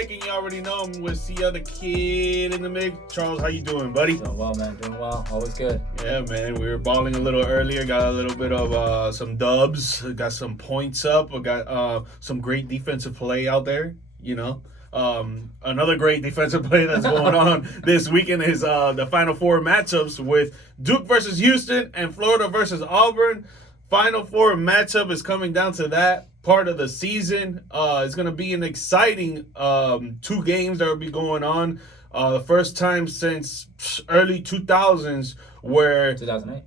GMike, and you already know I'm with CL the Kid in the mix. Charles, how you doing, buddy? Doing well, man. Doing well. Always good. Yeah, man. We were balling a little earlier. Got a little bit of some dubs. Got some points up. We got some great defensive play out there. You know, another great defensive play that's going on this weekend is the Final Four matchups with Duke versus Houston and Florida versus Auburn. Final Four matchup is coming down to that part of the season. It's going to be an exciting 2 games that will be going on. The first time since early 2000s where 2008.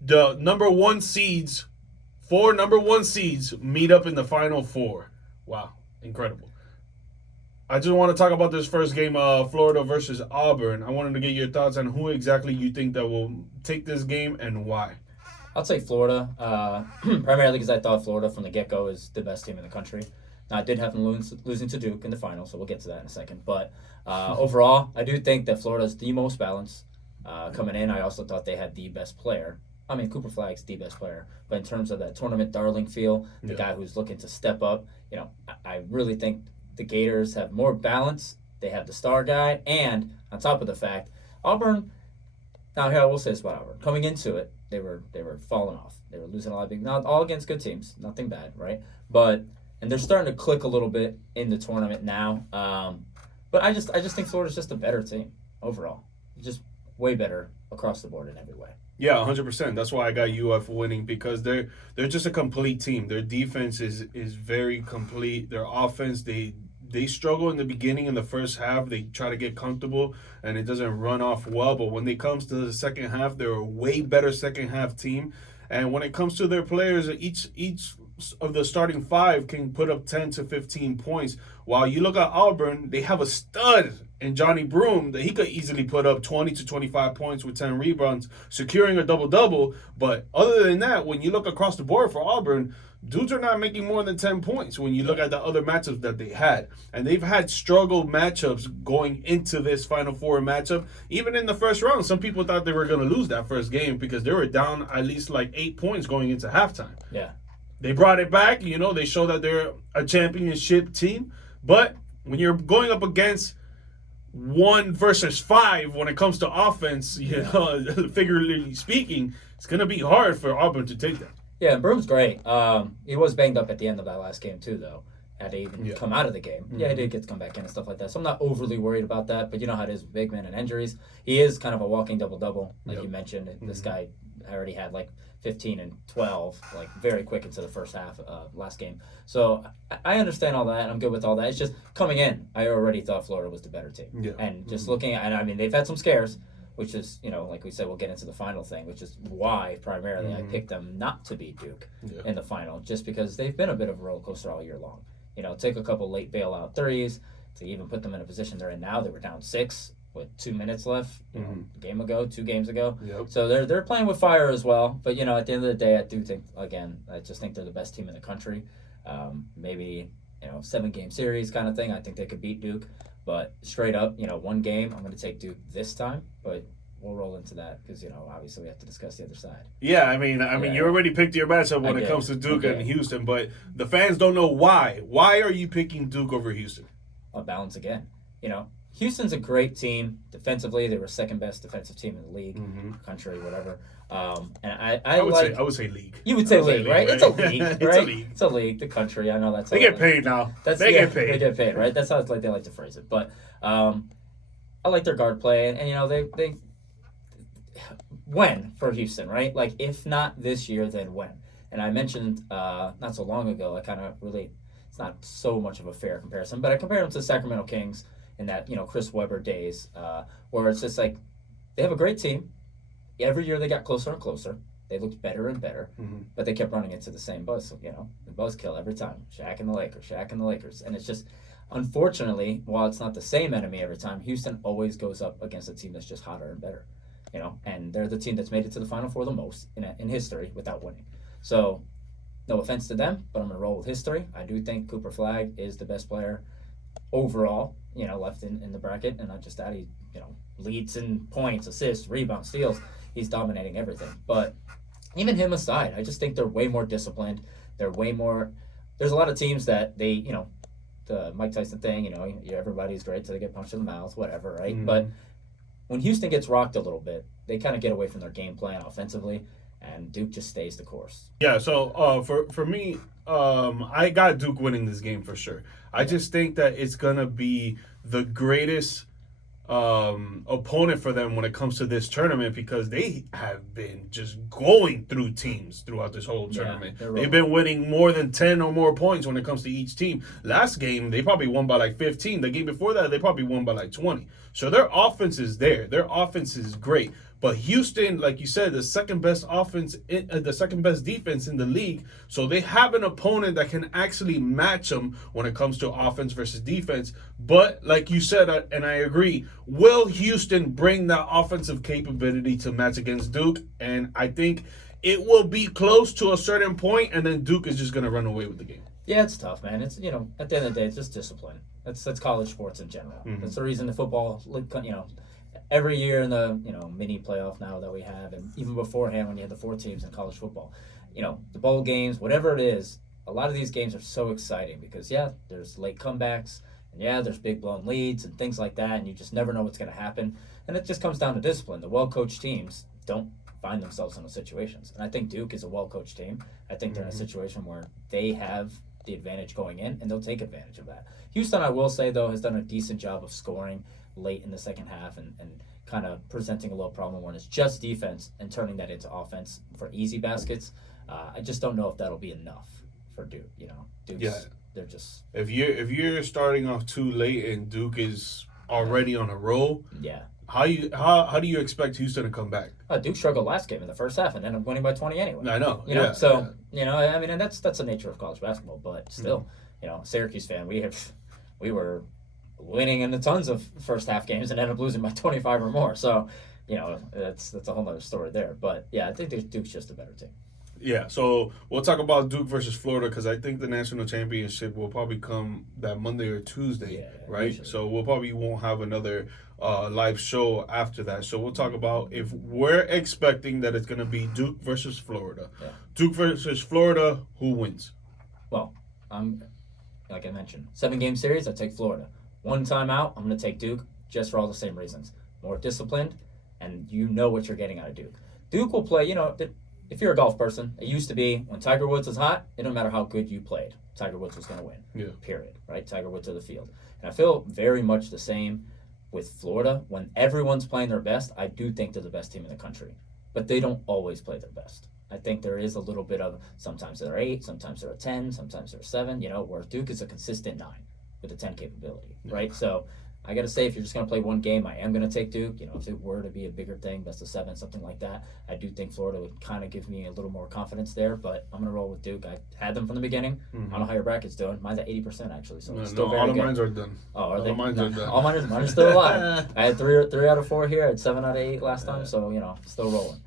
the number 1 seeds, 4 number 1 seeds meet up in the Final Four. Wow, incredible. I just want to talk about this first game, Florida versus Auburn. I wanted to get your thoughts on who exactly you think that will take this game and why. I'll take Florida, primarily because I thought Florida from the get-go is the best team in the country. Now, I did have them losing to Duke in the final, so we'll get to that in a second. But overall, I do think that Florida's the most balanced coming in. I also thought they had the best player. I mean, Cooper Flag's the best player. But in terms of that tournament darling feel, the guy who's looking to step up, I really think the Gators have more balance. They have the star guy. And on top of the fact, Auburn, now here I will say this about Auburn. Coming into it, they were falling off. They were losing a lot of big, not all against good teams, nothing bad, right? And they're starting to click a little bit in the tournament now. But I just think Florida's just a better team overall. Just way better across the board in every way. Yeah, 100%. That's why I got UF winning, because they're just a complete team. Their defense is very complete. Their offense, they struggle in the beginning in the first half. They try to get comfortable, and it doesn't run off well. But when it comes to the second half, they're a way better second half team. And when it comes to their players, each of the starting 5 can put up 10 to 15 points. While you look at Auburn, they have a stud in Johnny Broome that he could easily put up 20 to 25 points with 10 rebounds, securing a double-double. But other than that, when you look across the board for Auburn, dudes are not making more than 10 points when you look at the other matchups that they had. And they've had struggle matchups going into this Final Four matchup. Even in the first round, some people thought they were going to lose that first game because they were down at least like 8 points going into halftime. Yeah. They brought it back. They show that they're a championship team. But when you're going up against 1 versus 5 when it comes to offense, figuratively speaking, it's going to be hard for Auburn to take that. Yeah, Broome's great. He was banged up at the end of that last game, too, though. Had to even come out of the game. Mm-hmm. Yeah, he did get to come back in and stuff like that. So I'm not overly worried about that. But you know how it is with big men and injuries. He is kind of a walking double-double, like you mentioned. Mm-hmm. This guy already had like 15 and 12, like very quick into the first half last game. So I understand all that. I'm good with all that. It's just coming in, I already thought Florida was the better team. Yeah. And just looking at, and I mean, they've had some scares, which is, like we said, we'll get into the final thing, which is why primarily I picked them not to beat Duke in the final, just because they've been a bit of a roller coaster all year long. Take a couple late bailout threes to even put them in a position they're in now. They were down 6 with 2 minutes left, a game ago, 2 games ago. Yep. So they're playing with fire as well. But, at the end of the day, I do think, again, I just think they're the best team in the country. Maybe, 7-game series kind of thing. I think they could beat Duke. But straight up, 1 game, I'm going to take Duke this time. But we'll roll into that because, obviously we have to discuss the other side. Yeah, I mean, you already picked your matchup when it comes to Duke and Houston. But the fans don't know why. Why are you picking Duke over Houston? A balance again. Houston's a great team. Defensively, they were second best defensive team in the league, country, whatever. And I would say league. You would say league, right? It's a league, right? It's a league. It's a league. The country. I know that's. They get paid now. They get paid. They get paid, right? That's how they like to phrase it. But I like their guard play, and they when for Houston, right? Like if not this year, then when? And I mentioned not so long ago. I kind of relate. It's not so much of a fair comparison, but I compare them to the Sacramento Kings in that, Chris Webber days, where it's just like they have a great team. Every year they got closer and closer. They looked better and better, but they kept running into the same buzz. The buzzkill every time. Shaq and the Lakers. And it's just, unfortunately, while it's not the same enemy every time, Houston always goes up against a team that's just hotter and better. And they're the team that's made it to the Final Four the most in history without winning. So, no offense to them, but I'm going to roll with history. I do think Cooper Flag is the best player overall, left in the bracket, and not just that, he, leads in points, assists, rebounds, steals. He's dominating everything. But even him aside, I just think they're way more disciplined. They're way more. There's a lot of teams that they the Mike Tyson thing. Everybody's great till they get punched in the mouth, whatever, right? Mm-hmm. But when Houston gets rocked a little bit, they kind of get away from their game plan offensively, and Duke just stays the course. Yeah, so for me, I got Duke winning this game for sure. I just think that it's gonna be the greatest opponent for them when it comes to this tournament because they have been just going through teams throughout this whole tournament. They've been winning more than 10 or more points when it comes to each team. Last game, they probably won by like 15. The game before that, they probably won by like 20. So their offense is there. Their offense is great. But Houston, like you said, the second best the second best defense in the league. So they have an opponent that can actually match them when it comes to offense versus defense. But like you said, and I agree, will Houston bring that offensive capability to match against Duke? And I think it will be close to a certain point, and then Duke is just going to run away with the game. Yeah, it's tough, man. It's at the end of the day, it's just discipline. That's college sports in general. Mm-hmm. That's the reason the football, every year in the mini playoff now that we have, and even beforehand when you had the 4 teams in college football, the bowl games, whatever it is, a lot of these games are so exciting because there's late comebacks, and there's big blown leads and things like that, and you just never know what's going to happen, and it just comes down to discipline. The well-coached teams don't find themselves in those situations, and I think Duke is a well-coached team. I think they're in a situation where they have the advantage going in, and they'll take advantage of that. Houston, I will say though, has done a decent job of scoring late in the second half and kind of presenting a little problem when it's just defense and turning that into offense for easy baskets. I just don't know if that'll be enough for Duke. They're just if you're starting off too late and Duke is already on a roll. Yeah. How do you expect Houston to come back? Duke struggled last game in the first half and ended up winning by 20 anyway. I know. I mean, and that's the nature of college basketball. But still, Syracuse fan, we were winning in the tons of first half games and ended up losing by 25 or more. So, that's a whole other story there. But I think Duke's just a better team. Yeah, so we'll talk about Duke versus Florida because I think the national championship will probably come that Monday or Tuesday, right? Usually. So we'll probably won't have another live show after that. So we'll talk about if we're expecting that it's going to be Duke versus Florida. Yeah. Duke versus Florida, who wins? Well, like I mentioned, 7-game series, I take Florida. 1 timeout, I'm going to take Duke just for all the same reasons. More disciplined, and you know what you're getting out of Duke. Duke will play, if you're a golf person, it used to be when Tiger Woods was hot, it didn't matter how good you played. Tiger Woods was going to win. Yeah. Period. Right? Tiger Woods to the field. And I feel very much the same with Florida. When everyone's playing their best, I do think they're the best team in the country. But they don't always play their best. I think there is a little bit of sometimes they're 8, sometimes they're a 10, sometimes they're 7, where Duke is a consistent 9 with a 10 capability. Yeah. Right? So I got to say, if you're just going to play one game, I am going to take Duke. If it were to be a bigger thing, best of 7, something like that, I do think Florida would kind of give me a little more confidence there. But I'm going to roll with Duke. I had them from the beginning. Mm-hmm. I don't know how your bracket's doing. Mine's at 80% actually, so it's still very good. All of mine are done. Oh, are they? All mine are done. All mine are still alive. I had 3 out of 4 here. I had 7 out of 8 last time, so still rolling.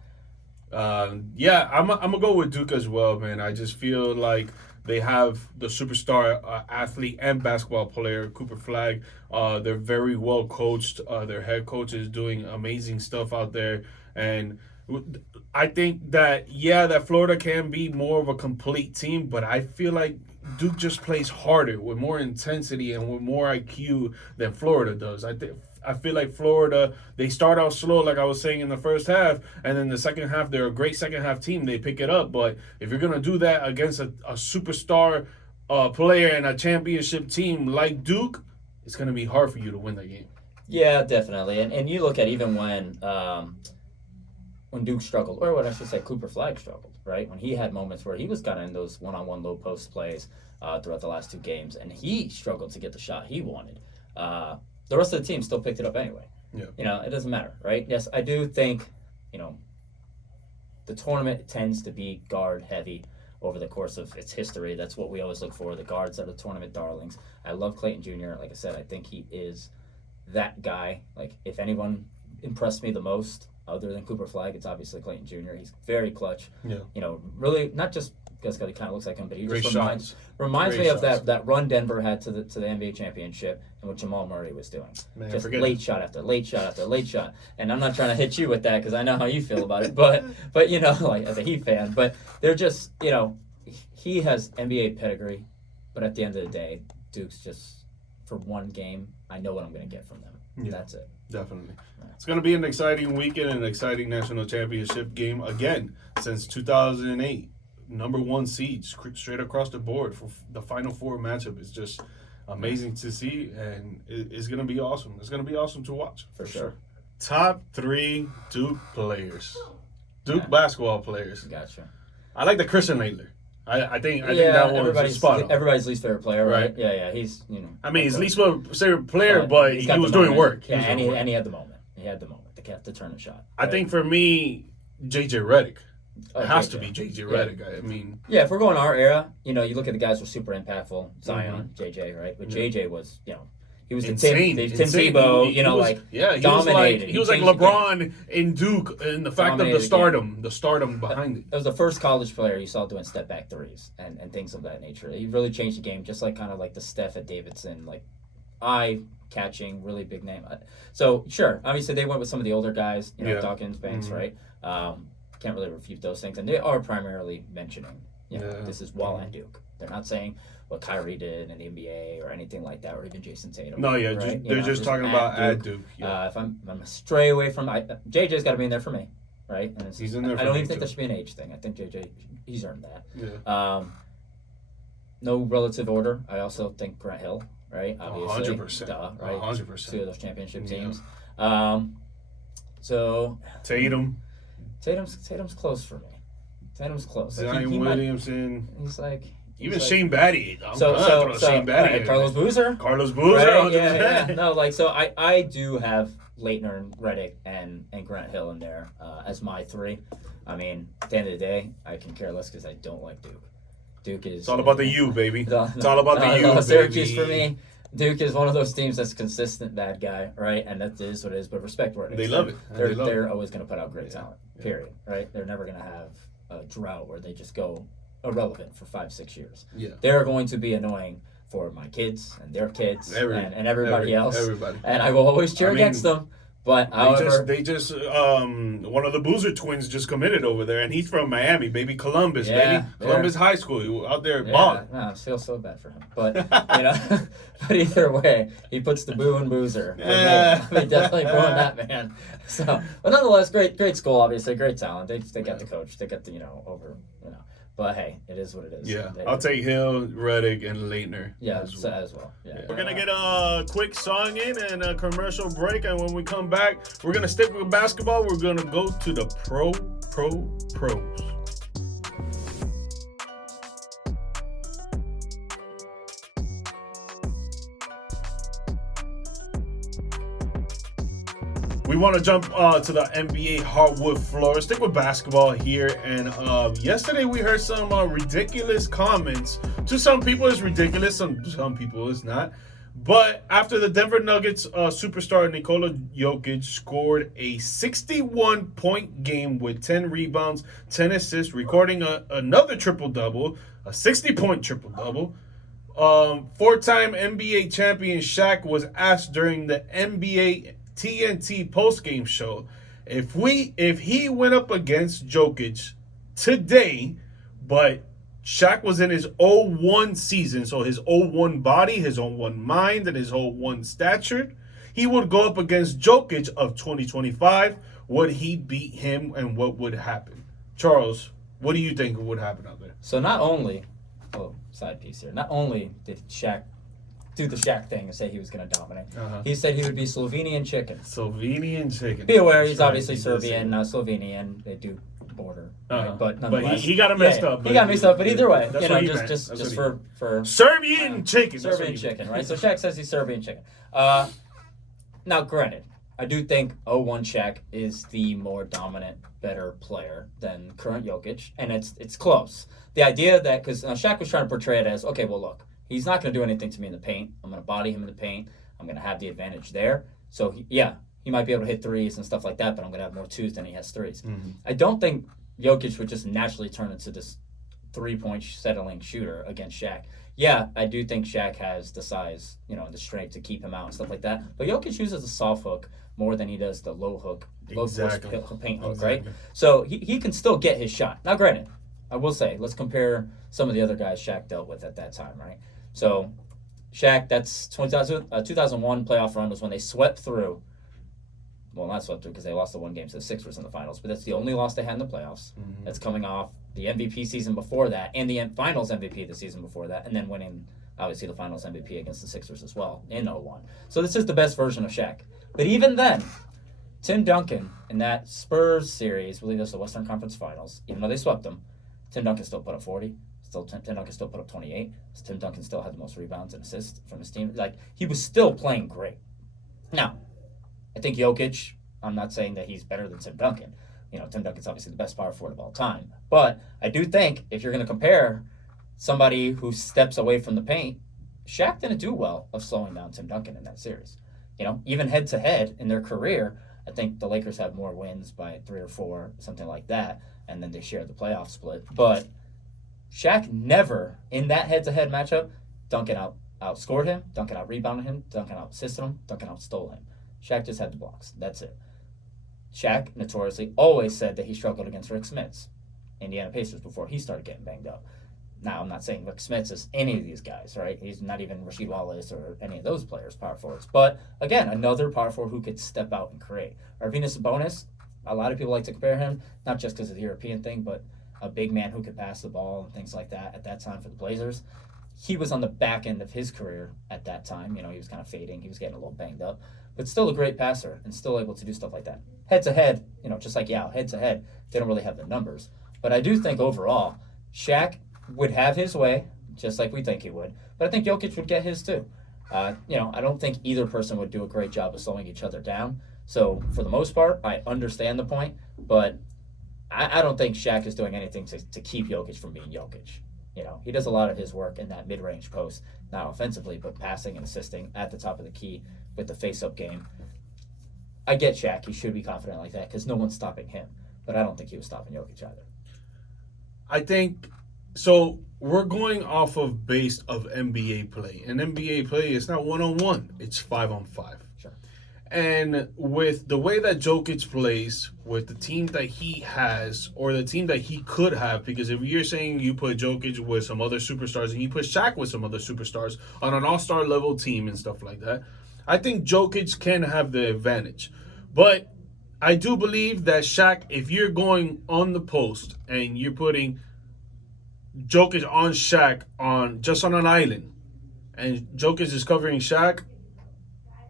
I'm gonna go with Duke as well, man. I just feel like they have the superstar athlete and basketball player, Cooper Flagg. They're very well coached. Their head coach is doing amazing stuff out there. And I think that Florida can be more of a complete team, but I feel like Duke just plays harder with more intensity and with more IQ than Florida does. I feel like Florida, they start out slow, like I was saying in the first half, and then the second half, they're a great second half team. They pick it up. But if you're going to do that against a superstar player and a championship team like Duke, it's going to be hard for you to win that game. Yeah, definitely. And you look at even when Duke struggled, or what I should say, Cooper Flagg struggled, right? When he had moments where he was kind of in those one-on-one low post plays throughout the last 2 games, and he struggled to get the shot he wanted. The rest of the team still picked it up anyway. Yeah. It doesn't matter, right? Yes, I do think, the tournament tends to be guard heavy over the course of its history. That's what we always look for. The guards are the tournament darlings. I love Clayton Jr. Like I said, I think he is that guy. Like, if anyone impressed me the most, other than Cooper Flagg, it's obviously Clayton Jr. He's very clutch. Yeah. Really, not just because he kind of looks like him, but he just reminds me of that run Denver had to the NBA championship and what Jamal Murray was doing. Man, just late shot after late shot after late shot. And I'm not trying to hit you with that because I know how you feel about it, but like as a Heat fan, but they're just he has NBA pedigree, but at the end of the day, Duke's just, for one game, I know what I'm going to get from them. Yeah. That's it. Definitely. It's going to be an exciting weekend and an exciting national championship game again since 2008. Number 1 seed straight across the board for the Final Four matchup is just amazing to see, and it's going to be awesome. It's going to be awesome to watch. For sure. Top 3 Duke players. Duke basketball players. Gotcha. I like the Christian Laettner. I think that one is spot on. Everybody's least favorite player, right? Yeah. He's, I mean, his least favorite player, but he was doing work. Yeah, and he had the moment. He had the moment to turn the shot. Right? I think for me, JJ Redick. It has to be JJ Redick. Yeah. I mean, if we're going our era, you look at the guys who are super impactful. Zion, JJ, right? But JJ was, he was insane. Tim Tebow, he was like LeBron in Duke, and the fact of the stardom behind it. It was the first college player you saw doing step back threes and things of that nature. He really changed the game, just like kind of like the Steph at Davidson, like eye-catching, really big name. So sure, obviously they went with some of the older guys, Dawkins, Banks, right? Can't really refute those things, and they are primarily mentioning, this is while at Duke. They're not saying what Kyrie did in the NBA or anything like that, or even Jason Tatum. No, right? they're just talking about at Duke. Yeah. If I'm stray away from JJ's got to be in there for me, right? And he's in there. I don't even think there should be an age thing. I think JJ, he's earned that. Yeah. No relative order. I also think Grant Hill, right? Obviously, 100%. Right? 100%. 2 of those championship teams. So Tatum's close for me. Tatum's close. Zion Williamson. He's like. Even Shane Battier. Shane Battier. Carlos Boozer. Right? Yeah. No, so I do have Laettner and Redick and Grant Hill in there as my 3. I mean, at the end of the day, I can care less because I don't like Duke. Duke is. It's all about the U, baby. It's all about the U, baby. Syracuse for me. Duke is one of those teams that's consistent bad guy, right? And that is what it is. But respect where it is. They love it. They're always going to put out great talent. Period. Right? They're never going to have a drought where they just go irrelevant for 5-6 years. Yeah. They're going to be annoying for my kids and their kids and everybody else. Everybody. And I will always cheer against them. But however, they just one of the Boozer twins just committed over there, and he's from Miami, baby. Columbus, baby. Columbus High School, out there balling. I feel so bad for him, but but either way, he puts the boo and Boozer. I mean, definitely booing that man. So, but nonetheless, great school, obviously, great talent. They got the coach, they got the But hey, it is what it is. Yeah, I'll take Hill, Redick, and Laettner. Yeah, as well. Yeah. We're gonna get a quick song in and a commercial break, and when we come back, we're gonna stick with basketball. We're gonna go to the pros. We want to jump to the NBA hardwood floor. Stick with basketball here. And yesterday we heard some ridiculous comments. To some people it's ridiculous, some people it's not. But after the Denver Nuggets superstar Nikola Jokic scored a 61-point game with 10 rebounds, 10 assists, recording another triple-double, a 60-point triple-double. 4-time NBA champion Shaq was asked during the NBA TNT postgame show if he went up against Jokic today, but Shaq was in his 0-1 season, so his 0-1 body, his 0-1 mind, and his 0-1 stature, he would go up against Jokic of 2025. Would he beat him, and what would happen? Charles, what do you think would happen out there? So side piece here. Not only did Shaq do the Shaq thing and say he was going to dominate. He said he would be Slovenian chicken. Slovenian chicken. Be aware, he's obviously Serbian, not Slovenian. They do border, right? But nonetheless, but he got it messed up. He got messed up. But either way, just for Serbian chicken. Serbian chicken, right? So Shaq says he's Serbian chicken. Now, granted, I do think 0-1 Shaq is the more dominant, better player than current Jokic, and it's close. The idea that because Shaq was trying to portray it as, okay, well, look. He's not going to do anything to me in the paint. I'm going to body him in the paint. I'm going to have the advantage there. So, he might be able to hit threes and stuff like that, but I'm going to have more twos than he has threes. Mm-hmm. I don't think Jokic would just naturally turn into this three-point settling shooter against Shaq. Yeah, I do think Shaq has the size, the strength to keep him out and stuff like that. But Jokic uses the soft hook more than he does the low hook, force paint hook, right? So he can still get his shot. Now, granted, I will say, let's compare some of the other guys Shaq dealt with at that time, right? So Shaq, that's 2001 playoff run was when they swept through. Well, not swept through because they lost the one game to the Sixers in the finals, but that's the only loss they had in the playoffs. Mm-hmm. That's coming off the MVP season before that and the finals MVP the season before that, and then winning, obviously, the finals MVP against the Sixers as well in 01. So this is the best version of Shaq. But even then, Tim Duncan in that Spurs series, I believe it was the Western Conference Finals, even though they swept them, Tim Duncan still put up 40. Tim Duncan still put up 28. Tim Duncan still had the most rebounds and assists from his team. Like, he was still playing great. Now, I think Jokic, I'm not saying that he's better than Tim Duncan. Tim Duncan's obviously the best power forward of all time. But I do think if you're going to compare somebody who steps away from the paint, Shaq didn't do well of slowing down Tim Duncan in that series. Even head-to-head in their career, I think the Lakers have more wins by 3 or 4, something like that, and then they share the playoff split. But Shaq never, in that head-to-head matchup, Duncan outscored him, Duncan out-rebounded him, Duncan out-assisted him, Duncan out-stole him. Shaq just had the blocks. That's it. Shaq notoriously always said that he struggled against Rick Smits, Indiana Pacers, before he started getting banged up. Now, I'm not saying Rick Smits is any of these guys, right? He's not even Rasheed Wallace or any of those players, power forwards. But, again, another power forward who could step out and create. Arvydas Sabonis, a lot of people like to compare him, not just because of the European thing, but a big man who could pass the ball and things like that at that time for the Blazers. He was on the back end of his career at that time. He was kind of fading. He was getting a little banged up. But still a great passer and still able to do stuff like that. Head-to-head, just like Yao, head-to-head, they don't really have the numbers. But I do think overall, Shaq would have his way, just like we think he would. But I think Jokic would get his too. I don't think either person would do a great job of slowing each other down. So for the most part, I understand the point, but I don't think Shaq is doing anything to keep Jokic from being Jokic. He does a lot of his work in that mid-range post, not offensively, but passing and assisting at the top of the key with the face-up game. I get Shaq. He should be confident like that because no one's stopping him. But I don't think he was stopping Jokic either. I think, so we're going off of base of NBA play. And NBA play is not one-on-one. It's 5-on-5. Sure. And with the way that Jokic plays, with the team that he has, or the team that he could have, because if you're saying you put Jokic with some other superstars and you put Shaq with some other superstars on an all-star level team and stuff like that, I think Jokic can have the advantage. But I do believe that Shaq, if you're going on the post and you're putting Jokic on Shaq just on an island, and Jokic is covering Shaq,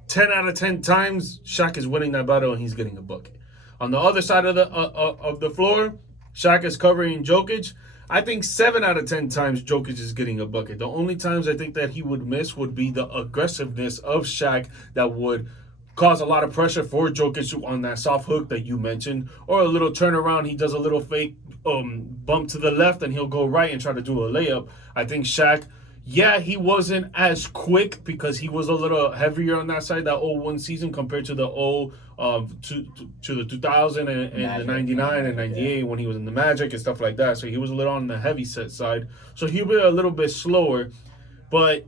10 out of 10 times, Shaq is winning that battle and he's getting a bucket. On the other side of the floor, Shaq is covering Jokic. I think 7 out of 10 times Jokic is getting a bucket. The only times I think that he would miss would be the aggressiveness of Shaq that would cause a lot of pressure for Jokic on that soft hook that you mentioned, or a little turnaround. He does a little fake bump to the left and he'll go right and try to do a layup. I think Shaq, he wasn't as quick because he was a little heavier on that side, that 01 season compared to the to the 2000 and the 99 and 98 when he was in the Magic and stuff like that. So he was a little on the heavy set side. So he'll be a little bit slower. But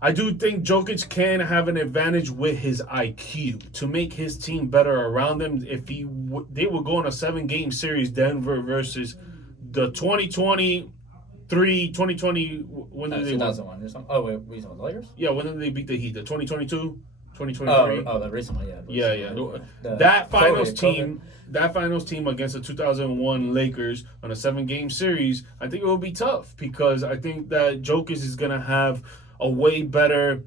I do think Jokic can have an advantage with his IQ to make his team better around him. If they would go on a 7-game series, Denver versus the 2020 when did they 2001 or something. Oh, wait, were you talking about the Lakers? Yeah, when did they beat the Heat? The 2022, 2023. Oh, the recent one, Yeah. That finals team against the 2001 Lakers on a 7-game series, I think it will be tough because I think that Jokic is gonna have a way better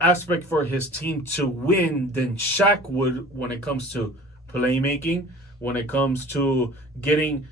aspect for his team to win than Shaq would when it comes to playmaking, when it comes to getting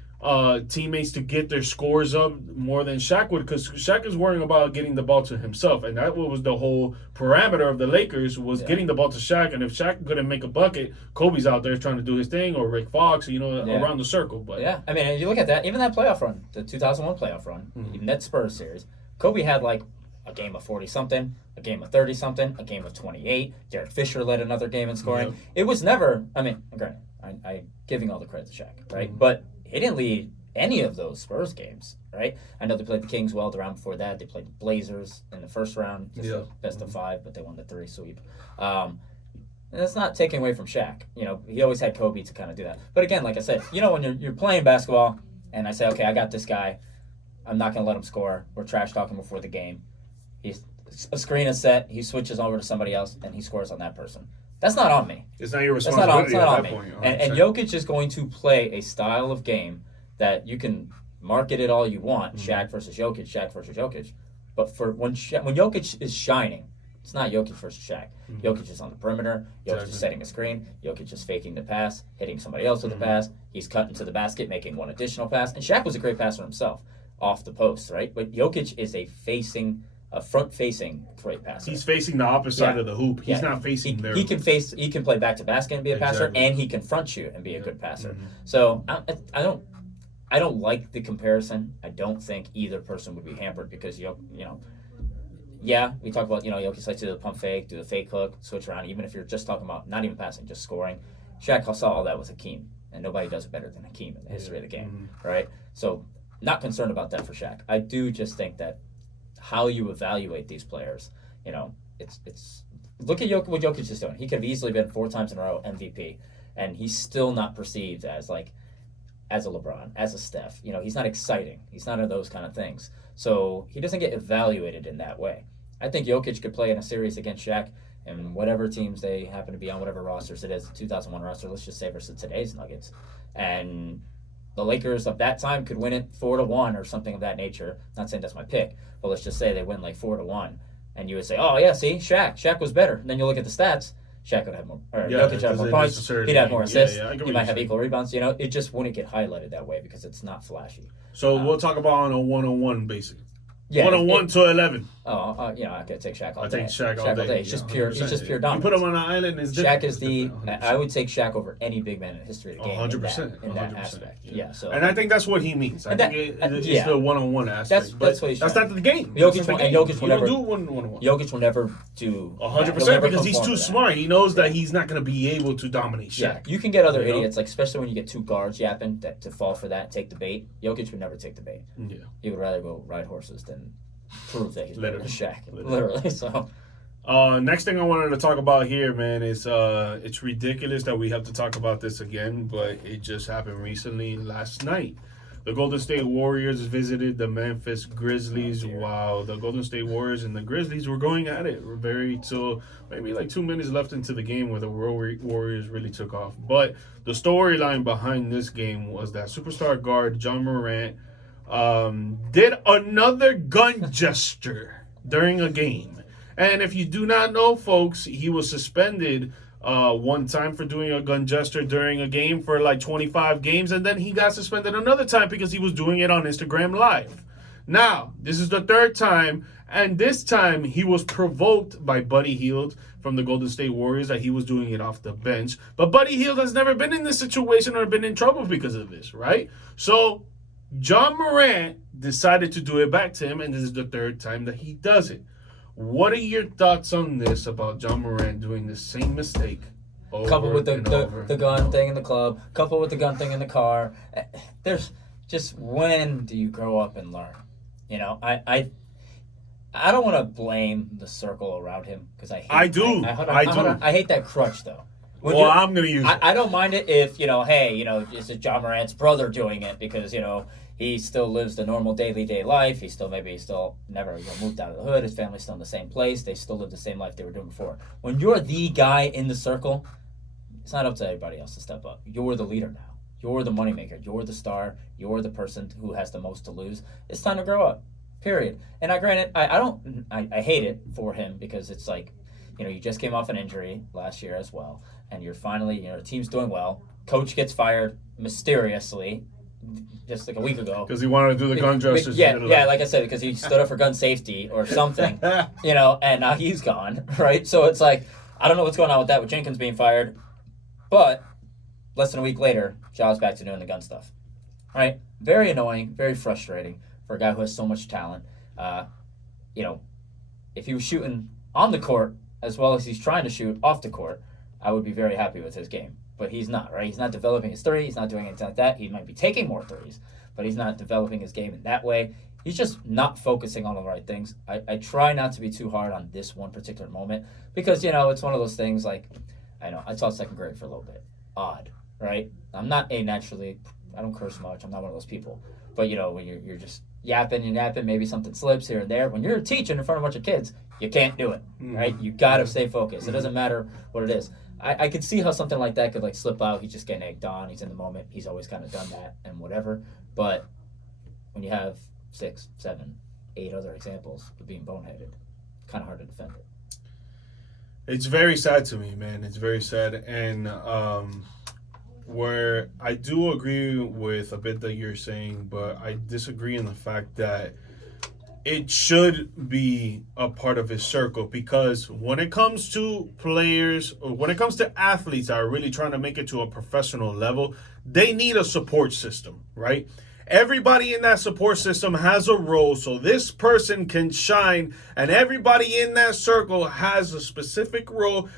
teammates to get their scores up more than Shaq would, because Shaq is worrying about getting the ball to himself, and that was the whole parameter of the Lakers was getting the ball to Shaq. And if Shaq couldn't make a bucket, Kobe's out there trying to do his thing, or Rick Fox, around the circle. But I mean, if you look at that, even that playoff run, the 2001 playoff run, even that Spurs series, Kobe had like a game of 40-something, a game of 30-something, a game of 28. Derek Fisher led another game in scoring. Yep. It was never, I mean, granted, I'm giving all the credit to Shaq, right? But he didn't lead any of those Spurs games, right? I know they played the Kings well the round before that. They played the Blazers in the first round, just a best of 5, but they won the 3 sweep. And that's not taking away from Shaq. He always had Kobe to kind of do that. But again, like I said, when you're playing basketball and I say, okay, I got this guy. I'm not going to let him score. We're trash talking before the game. a screen is set, he switches over to somebody else, and he scores on that person. That's not on me. It's not your That's not on, responsibility it's not at on that me. point. And 100%. Jokic is going to play a style of game that you can market it all you want, Shaq versus Jokic, Shaq versus Jokic. But for when Jokic is shining, it's not Jokic versus Shaq. Jokic is on the perimeter. Jokic is setting a screen. Jokic is faking the pass, hitting somebody else with the pass. He's cutting to the basket, making one additional pass. And Shaq was a great passer himself off the post, right? But Jokic is a front-facing great passer. He's facing the opposite side of the hoop. He's not facing there. He can play back to basket and be a passer, and he can front shoot and be a good passer. So I don't like the comparison. I don't think either person would be hampered because yeah, we talk about Jokic likes to do the pump fake, do the fake hook, switch around. Even if you're just talking about not even passing, just scoring. Shaq saw all that with Hakeem, and nobody does it better than Hakeem in the history of the game, right? So not concerned about that for Shaq. I do just think that how you evaluate these players, it's look at what Jokic is doing. He could have easily been 4 times in a row MVP, and he's still not perceived as a LeBron, as a Steph. He's not exciting. He's not of those kind of things. So he doesn't get evaluated in that way. I think Jokic could play in a series against Shaq and whatever teams they happen to be on, whatever rosters it is, the 2001 roster, let's just say versus today's Nuggets. And the Lakers of that time could win it 4-1 or something of that nature. Not saying that's my pick, but let's just say they win like 4-1. And you would say, oh, yeah, see, Shaq was better. And then you look at the stats. Shaq would have more, or Jokic would have more points. He'd have more assists. He might have equal rebounds. It just wouldn't get highlighted that way because it's not flashy. So we'll talk about on a 1-on-1 basis. Yeah, 1-on-1 to 11. I could take Shaq all day. I take Shaq all day. He's just pure dominance. You put him on an island, it's Shaq different. is I would take Shaq over any big man in the history of the game. 100%. In that aspect. Yeah. So. And I think that's what he means. I think it's the 1-on-1 aspect. That's what he's that's not the game. Jokic will never do 1-on-1. Jokic will never do 100% because he's too smart. He knows that he's not going to be able to dominate Shaq. Yeah, you can get other idiots, like especially when you get 2 guards yapping to fall for that, take the bait. Jokic would never take the bait. Yeah. He would rather go ride horses than prove that he's better than Shaq. Literally. So. Next thing I wanted to talk about here, man, is it's ridiculous that we have to talk about this again, but it just happened recently last night. The Golden State Warriors visited the Memphis Grizzlies while the Golden State Warriors and the Grizzlies were going at it till maybe like 2 minutes left into the game where the Warriors really took off. But the storyline behind this game was that superstar guard John Morant did another gun gesture during a game. And if you do not know, folks, he was suspended one time for doing a gun gesture during a game for like 25 games, and then he got suspended another time because he was doing it on Instagram Live. Now, this is the 3rd time, and this time he was provoked by Buddy Hield from the Golden State Warriors that he was doing it off the bench. But Buddy Hield has never been in this situation or been in trouble because of this, right? So John Morant decided to do it back to him, and this is the 3rd time that he does it. What are your thoughts on this about John Morant doing the same mistake coupled with the gun thing in the club, coupled with the gun thing in the car? There's just, when do you grow up and learn? I don't want to blame the circle around him because I do. I hate that crutch though. I'm gonna use it. I don't mind it if this is John Morant's brother doing it because he still lives the normal day life. He still never moved out of the hood. His family's still in the same place. They still live the same life they were doing before. When you're the guy in the circle, it's not up to everybody else to step up. You're the leader now. You're the moneymaker. You're the star. You're the person who has the most to lose. It's time to grow up. Period. And I hate it for him because it's like, you just came off an injury last year as well, and you're finally, the team's doing well. Coach gets fired mysteriously just like a week ago because he wanted to do the gun gestures. Yeah, like I said, because he stood up for gun safety or something, and now he's gone, right? So it's like, I don't know what's going on with that, with Jenkins being fired, but less than a week later, Ja's back to doing the gun stuff, right? Very annoying, very frustrating for a guy who has so much talent. If he was shooting on the court as well as he's trying to shoot off the court, I would be very happy with his game. But he's not, right? He's not developing his three. He's not doing anything like that. He might be taking more threes, but he's not developing his game in that way. He's just not focusing on the right things. I try not to be too hard on this one particular moment because, it's one of those things like, I taught 2nd grade for a little bit. Odd, right? I'm not I don't curse much. I'm not one of those people. But, when you're just yapping and yapping, maybe something slips here and there. When you're teaching in front of a bunch of kids, you can't do it, right? You got to stay focused. It doesn't matter what it is. I could see how something like that could, slip out. He's just getting egged on. He's in the moment. He's always kind of done that and whatever. But when you have 6, 7, 8 other examples of being boneheaded, kind of hard to defend it. It's very sad to me, man. It's very sad. And where I do agree with a bit that you're saying, but I disagree in the fact that it should be a part of his circle, because when it comes to players, or when it comes to athletes that are really trying to make it to a professional level, they need a support system, right? Everybody in that support system has a role, so this person can shine, and everybody in that circle has a specific role,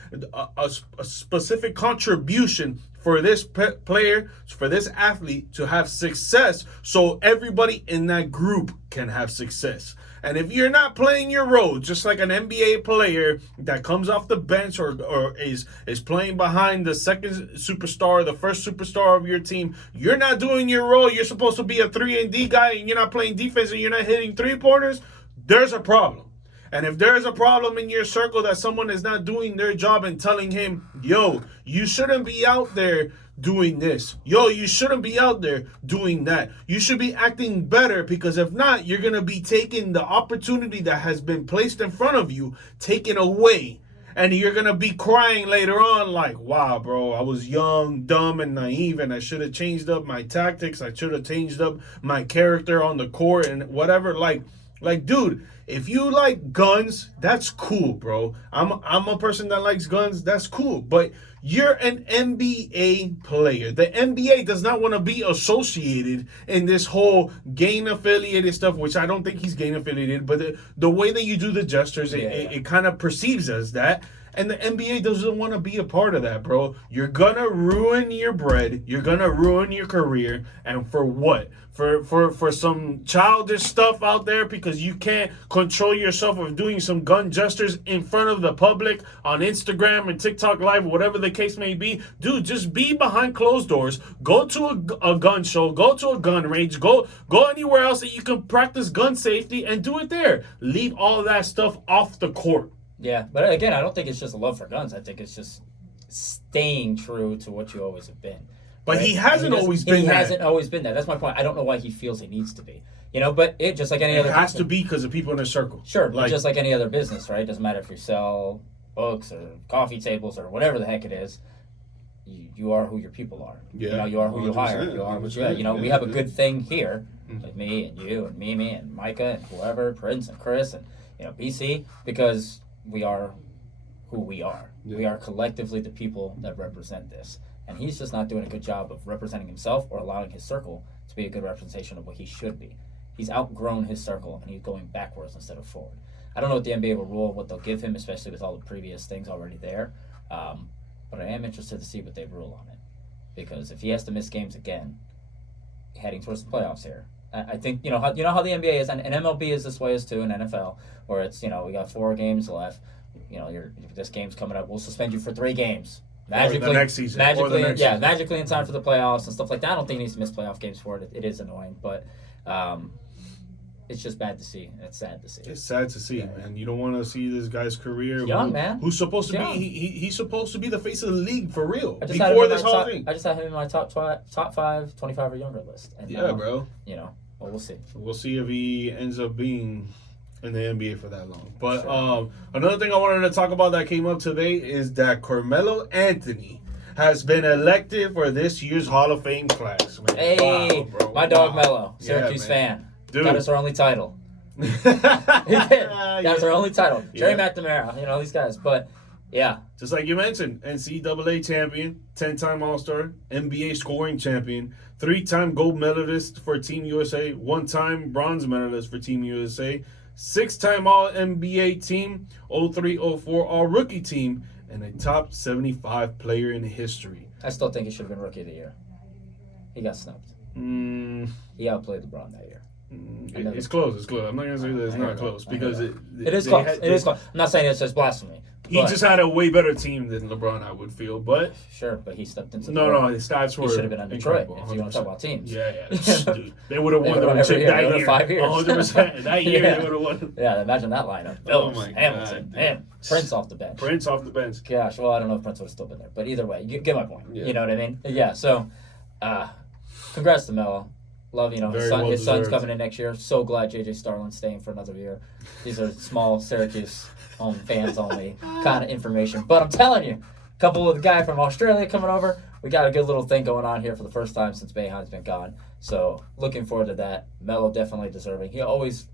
a specific contribution for this player, for this athlete to have success, so everybody in that group can have success. And if you're not playing your role, just like an NBA player that comes off the bench or is playing behind the second superstar, the first superstar of your team, you're not doing your role. You're supposed to be a 3-and-D guy, and you're not playing defense, and you're not hitting three-pointers. There's a problem. And if there is a problem in your circle that someone is not doing their job and telling him, yo, you shouldn't be out there doing this. Yo, you shouldn't be out there doing that. You should be acting better, because if not, you're going to be taking the opportunity that has been placed in front of you, taken away. And you're going to be crying later on like, wow, bro, I was young, dumb, and naive, and I should have changed up my tactics. I should have changed up my character on the court and whatever. Like, dude, if you like guns, that's cool, bro. I'm a person that likes guns. That's cool. But you're an NBA player. The NBA does not want to be associated in this whole gang affiliated stuff, which I don't think he's gang affiliated, but the way that you do the gestures, it kind of perceives as that. And the NBA doesn't want to be a part of that, bro. You're going to ruin your bread. You're going to ruin your career. And for what? For some childish stuff out there, because you can't control yourself of doing some gun gestures in front of the public on Instagram and TikTok Live, whatever the case may be. Dude, just be behind closed doors. Go to a gun show. Go to a gun range. Go anywhere else that you can practice gun safety and do it there. Leave all that stuff off the court. Yeah, but again, I don't think it's just a love for guns. I think it's just staying true to what you always have been. But right? He hasn't always been that. He hasn't always been that. That's my point. I don't know why he feels he needs to be. But it just like any other. It has to be because of people in his circle. Sure, but just like any other business, right? It doesn't matter if you sell books or coffee tables or whatever the heck it is. You are who your people are. Yeah. You are who you hire. You are what you are. We have a good thing here with me and you and Mimi and Micah and whoever, Prince and Chris and BC, because we are who we are. Yeah. We are collectively the people that represent this. And he's just not doing a good job of representing himself or allowing his circle to be a good representation of what he should be. He's outgrown his circle, and he's going backwards instead of forward. I don't know what the NBA will rule, what they'll give him, especially with all the previous things already there. But I am interested to see what they rule on it. Because if he has to miss games again, heading towards the playoffs here, I think, how the NBA is, and MLB is this way as too, and NFL, where it's, we got 4 games left. This game's coming up. We'll suspend you for 3 games. Magically, or the next season. Magically in time for the playoffs and stuff like that. I don't think he needs to miss playoff games for it. It is annoying, but it's just bad to see. It's sad to see. It's sad to see, man. You don't want to see this guy's career. Young man, who's supposed to be? He's supposed to be the face of the league for real. Before this whole thing, I just had him in my top 5, 25 or younger list. And bro. Well, we'll see. We'll see if he ends up being in the NBA for that long. But another thing I wanted to talk about that came up today is that Carmelo Anthony has been elected for this year's Hall of Fame class. Man. Hey, wow, bro. My dog Melo, Syracuse fan. Dude. Got us our only title. He did. Got us our only title. Jerry McNamara, these guys. But, yeah. Just like you mentioned, NCAA champion, 10-time All-Star, NBA scoring champion, 3-time gold medalist for Team USA, 1-time bronze medalist for Team USA, 6-time All-NBA team, 03-04 All-Rookie team, and a top 75 player in history. I still think he should have been Rookie of the Year. He got snubbed. He outplayed LeBron that year. It's close. I'm not going to say that it's not close, because it is close. It is close. I'm not saying it's just blasphemy, He just had a way better team than LeBron, I would feel. But sure, but he stepped into no, his stats were. He should have been on Detroit incredible, if you want to talk about teams. Yeah. Dude, they would have won the every chip year. that They year. 5 years. 100%. That year Yeah. they would have won. Yeah, imagine that lineup. Oh Billups, my Hamilton, God, man, Prince off the bench. Prince off the bench. Gosh, well, I don't know if Prince would have still been there, but either way, you get my point. Yeah. You know what I mean? Yeah. So, congrats to Melo. Love, his Very son. well His son's deserved. coming in next year. So glad JJ Starlin's staying for another year. These are small Syracuse fans only kind of information, but I'm telling you, a couple of the guy from Australia coming over. We got a good little thing going on here for the first time since Boeheim's been gone. So looking forward to that. Melo definitely deserving. He always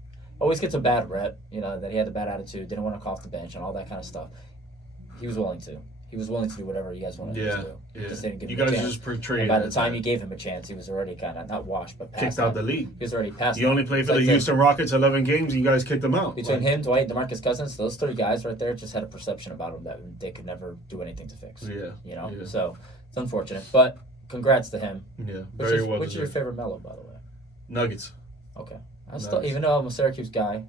gets a bad rep, that he had a bad attitude, didn't want to come off the bench and all that kind of stuff. He was willing to. He was willing to do whatever you guys wanted him to do. Yeah. Just didn't give You him a guys chance. just portrayed. And by the time you gave him a chance, he was already kind of not washed, but kicked out the league. He was already past. He only played for the Houston Rockets 11 games. And you guys kicked him out. Between him, Dwight, DeMarcus Cousins, those three guys right there just had a perception about him that they could never do anything to fix. Yeah. So it's unfortunate, but congrats to him. Yeah, very well. Which is your favorite Melo, by the way? Nuggets. Okay, even though I'm a Syracuse guy,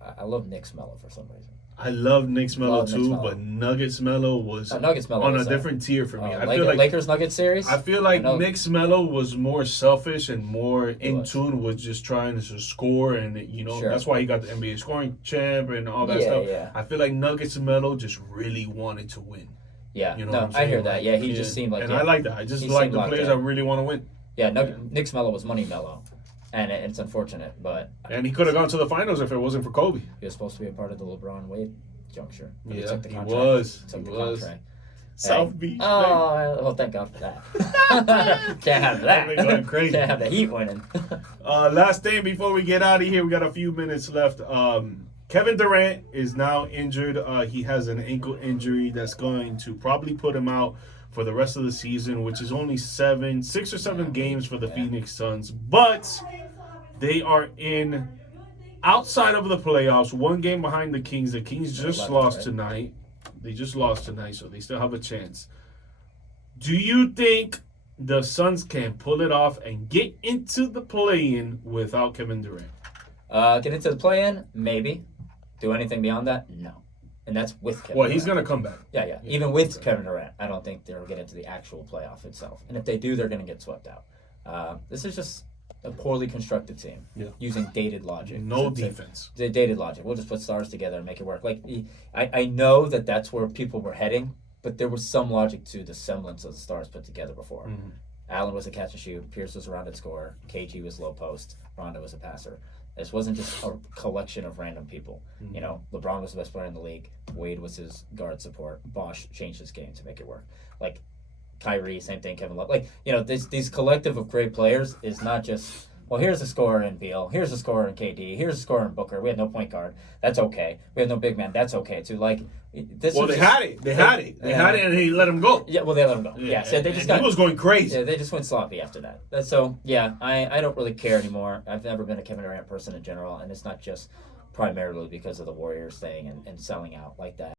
I love Knicks Melo for some reason. I love Knicks Melo too, Melo. but Nuggets Melo was Nuggets Melo on was a different tier for me. I feel feel like Lakers Nuggets series. I feel like Knicks Melo was more selfish and more in tune with just trying to score, and that's why he got the NBA scoring champ and all that stuff. Yeah. I feel like Nuggets Melo just really wanted to win. Yeah, what I'm saying? I hear that. Yeah, he just seemed like. And I like that. I just like the players that really want to win. Yeah, Knicks Melo was money Melo, and it's unfortunate, but. And he could have gone to the finals if it wasn't for Kobe. He was supposed to be a part of the LeBron Wade juncture. Yeah, took the he contract. was. Took He the was. contract. South Beach. Oh, well, thank God for that. Can't have that. They're going crazy. Can't have the Heat winning. Last thing before we get out of here, we got a few minutes left. Kevin Durant is now injured. He has an ankle injury that's going to probably put him out for the rest of the season, which is only 6 or 7 games for the Phoenix Suns. But they are in outside of the playoffs, 1 game behind the Kings. The Kings just lost tonight. They just lost tonight, so they still have a chance. Do you think the Suns can pull it off and get into the play-in without Kevin Durant? Get into the play-in? Maybe. Do anything beyond that? No. And that's with Kevin Durant. He's going to come back. Yeah. Even with Kevin Durant, I don't think they'll get into the actual playoff itself. And if they do, they're going to get swept out. This is just a poorly constructed team using dated logic. No defense. Dated logic. We'll just put stars together and make it work. Like I know that's where people were heading, but there was some logic to the semblance of the stars put together before. Mm-hmm. Allen was a catch and shoot. Pierce was a rounded scorer. KG was low post. Rondo was a passer. This wasn't just a collection of random people. Mm-hmm. LeBron was the best player in the league. Wade was his guard support. Bosh changed his game to make it work. Like Kyrie, same thing. Kevin Love. These collective of great players is not just, well, here's a scorer in Beal. Here's a scorer in KD. Here's a scorer in Booker. We had no point guard. That's okay. We had no big man. That's okay too. They had it. They had it, and he let him go. Yeah, well, they let him go. Yeah, so they just he was going crazy. Yeah, they just went sloppy after that. I don't really care anymore. I've never been a Kevin Durant person in general, and it's not just primarily because of the Warriors thing and selling out like that.